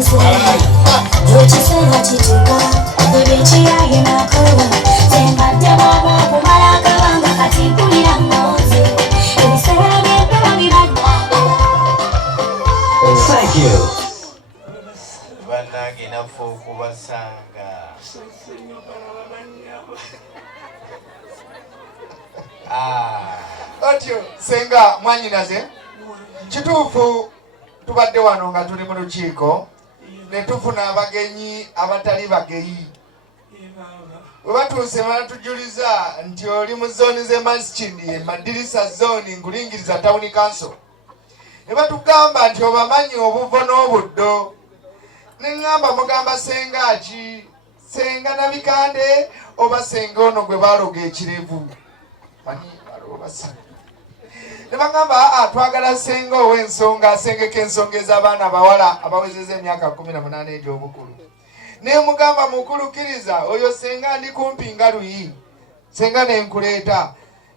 Thank you. Otyo Senga mwanyinaze kituufu tubadde wano nga tuli mu lukiiko ne tufuna abagenyi abatali bageyi bwe batuuse banatujuliza nti oli mu zooni z'Emasiki Madirisa zooni ngulingiriza Town Council ne batugamba nti obamanyi obuvo n'obuddo ne ngamba mugamba Senga ki Senga nabikande oba Senga ono gwe baaloga ekirevu ne bagamba twagala Senga ow'ensonga asengeka ensonga ez'abaana abawala abawezeza emyaka 18 egy'obukulu ne mugamba mukulukiriza oyo Senga ndi kumpi nga luyi Senga nenkuleeta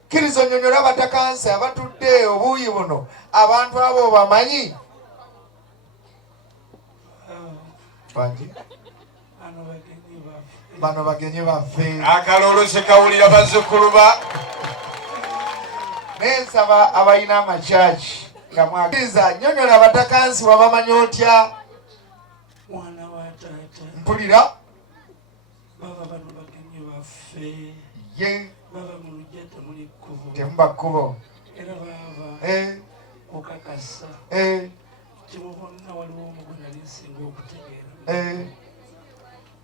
kirizo nyonyola abatakanse abatudde obuuyi buno abantu abo bamanyi bano bagenyi baffe akalolo sekawulira bazzukulu ba nensaba abalina amakyaki nga mwakiriza nyonyola abatakansi wabamanyi otya mwana wa taata mpulira baba bano bagenyi baffe ye baba mu lujja temuli kkubo temuba kkubo era baba okakasa kibo bonna waliwo omugu nali nsinga okutegeera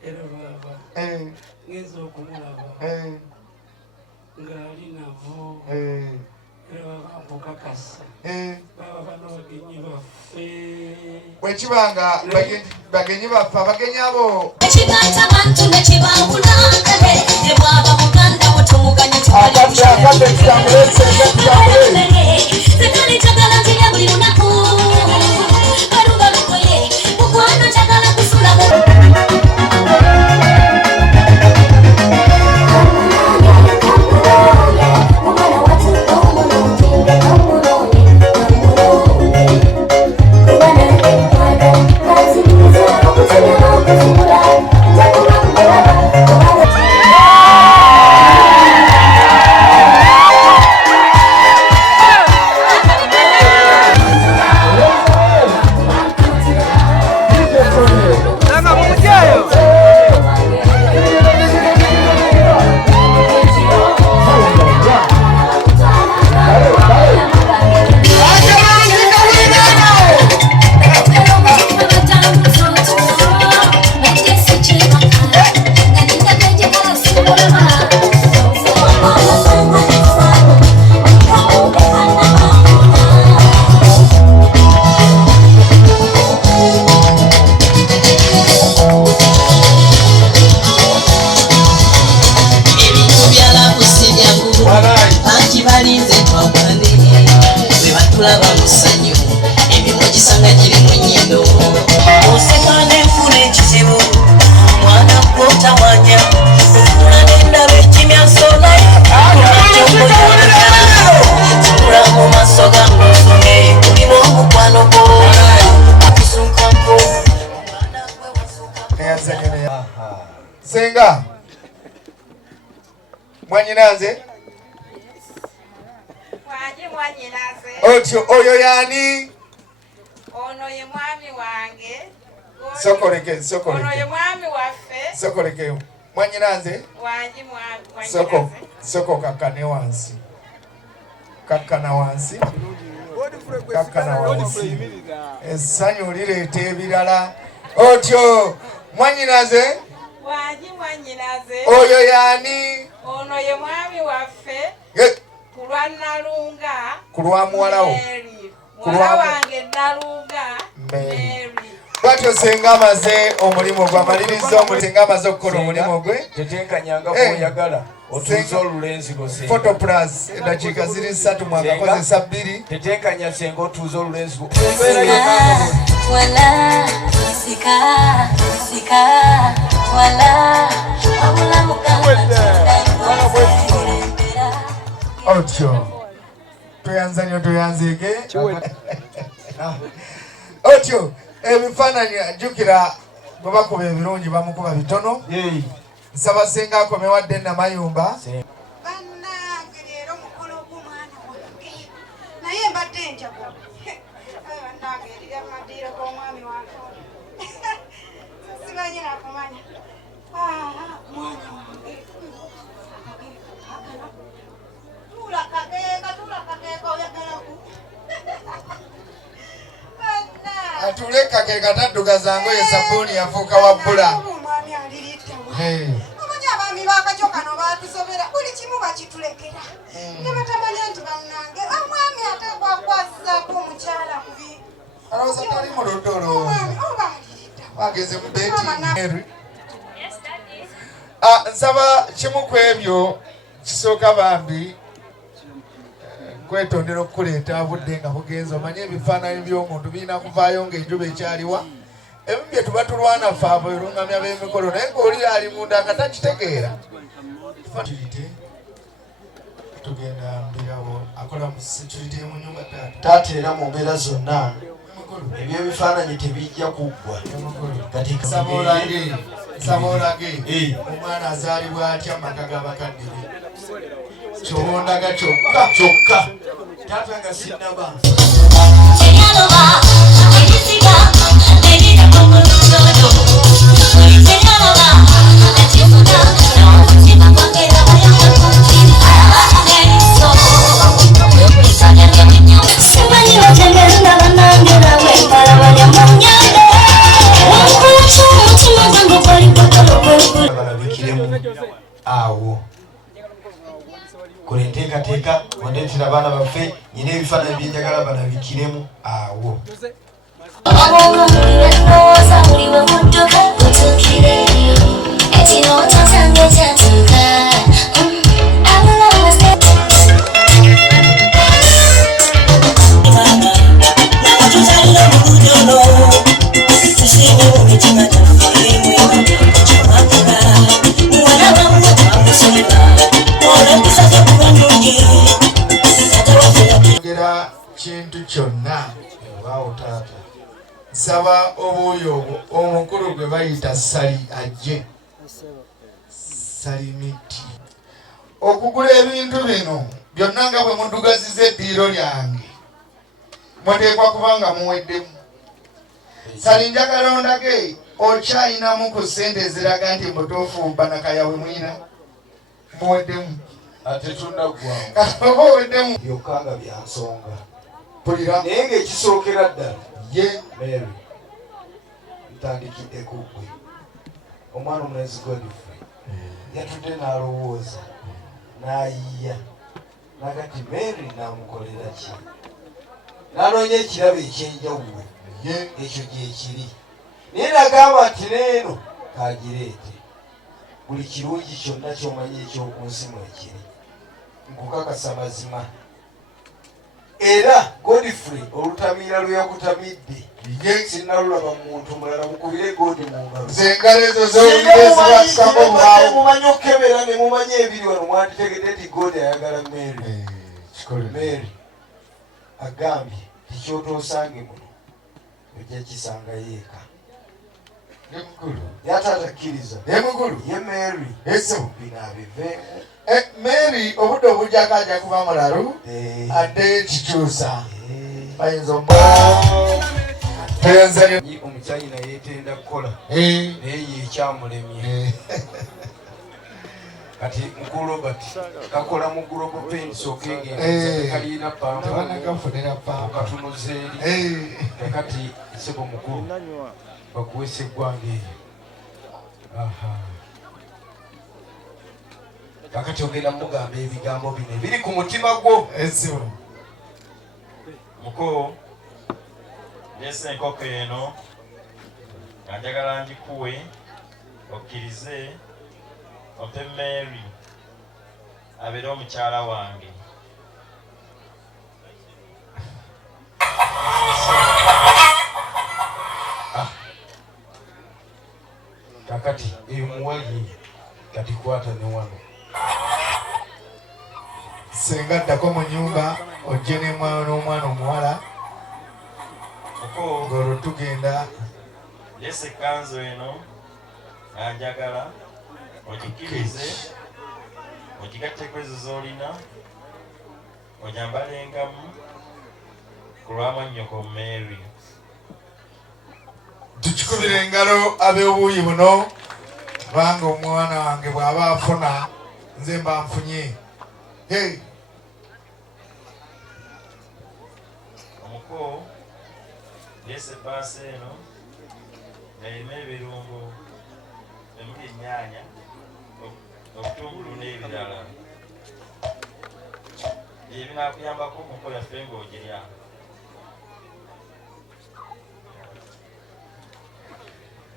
era baba ngenza okumulaba ng'ali navo bwekibanga bagenyi baffe abagenyi abo Senga mwanyinaze otyo oyo yani ono ye mwami wange sokoleke ono ye mwami waffe sokoleke mwanyinaze wangi mwami soko kakane wansi kakana wansi Esanyu lireeta ebirala otyo mwanyinaze wangi mwanyinaze oyo yani ono ye mwami waffe kulwa Nalunga kulwa muwalawo kulwa wange Nalunga Mary batyo Senga amaze omulimu gwamaliriza Senga amaze okukola omulimu gwe tetenkanyanga bw'oyagala otuuza olulenzi gose photo plus eddakiika ziri 3 mwakakozesa 2 tetenkanya Senga otuuza olulenzi wala sika wala wabula otyo toyanza nnyo toyanzeege otyo ebifaananyi ajjukira bwe bakuba ebirungi bamukuba bitono. Nsaba Senga akome wadde Namayumba. Bannange leero mukolo gw'omwana wange naye mbadde njagala. Bannange erira madiiro g'omwami wange simanyi nakumanya. Mwana wange tuula kakeeka oyagalaku. Atule kakeeka taddugaza ngoye sabbuuni yafuuka wabbula. Omwami alirittawa. Omanyi abaami bakaco kano batusobera buli kimu bakitulekera. Ne batamanya nti bannange omwami ateekwa kwasizaako omukyala kubi. Alowooza tali mu lutolo. Oba alirittawa. Bageze mu beeti. Nsaba kimu ku ebyo kisooka bambi kwetondera okukuleeta budde nga bugenze omanye ebifaananyi by'omuntu birina kuvaayo ng'enjuba ekyaliwa. Ebimu bye tuba tulwana ffe abo erungamya b'emikolo naye ng'oli ali munda nga takitegeera. Tugenda mbirawo akola mu security mu nyumba taata era mu mbeera zonna ebyo ebifaananyi tebijja kuggwa. Nsaba olage omwana azaalibwa atya amaka g'abakadde be. Kyondaga kyokka taata nga sinnaba. Awo kule nteekateeka ondeetera abaana baffe nyina ebifaananyi byenjagala balabikiremu awo. Kintu kyonna waawo taata nsaba obuuyo omukulu gwe bayita sali ajje salimiti okugula ebintu bino byonna nga bwe mudugaziza eddiiro lyange muteekwa kubanga muweddemu. Sali njagala ondage okyayinamu ku ssente eziraga nti mutuufu banakayawe mwina muweddemu. Ate tunnaggwamu oba oweddemu byokka nga byansonga naye ng'ekisookera ddala ye Mary ntandikidde kuggwe omwana omulenzi Godfrey yatudde n'alowooza n'ayiya nagati Mary namukolera ki n'anoonya ekirabo ekyenjawulo ekyo gyekiri naye nagamba nti neeno kagireete buli kirungi kyonna ky'omanyi ekyokunsimu ekiri nkukakasa mazima. Era Godfrey olutamiira lwe yakutamidde sinnalulaba muntu mulala mukubire godi mu ngalo. Engalo ezo z'obuleezi obwawo mumanyi okukebera ne mumanyi ebiri wano mwanditegedde nti godi ayagala Mary. Mary agambye tikyotoosange muno ojja kisanga yeeka. Yataatakkiriza ye Mary bino abiveemu. Mary obudde obujjako ajja kuba mulalu addeyo ekikyusa bayinza omukyayina yeetenda kukola naye yekyamulemye. Kati nkulu Robert kakola mu Global Paints okengenda kalina pampa eri kati sebo mukulu bakuwesa eggwanga eyo. Kakati ogenda mugamba ebigambo bino ebiri ku mutima gwo. Muko lese enkoko eno nga njagala ngikuwe okkirize ope Mary abeere omukyala wange. Kakati eyo muwali kati kwata ne wano. Senga ddako mu nyumba ojje n'omwana omuwala ng'olwo tugenda lese kanzu eno anjagala ogikirize ogigatteko ezo z'olina onyambalengamu ku lwa mwannyoko Mary. tukikubira engalo ab'obuuyi buno kubanga omwana wange bw'aba afuna nze mba nfunye. Omuko lese baasi eno erina ebirungo emuli ennyaanya obutungulu n'ebirala ebinaakuyambako omuko yaffe ng'ogirya.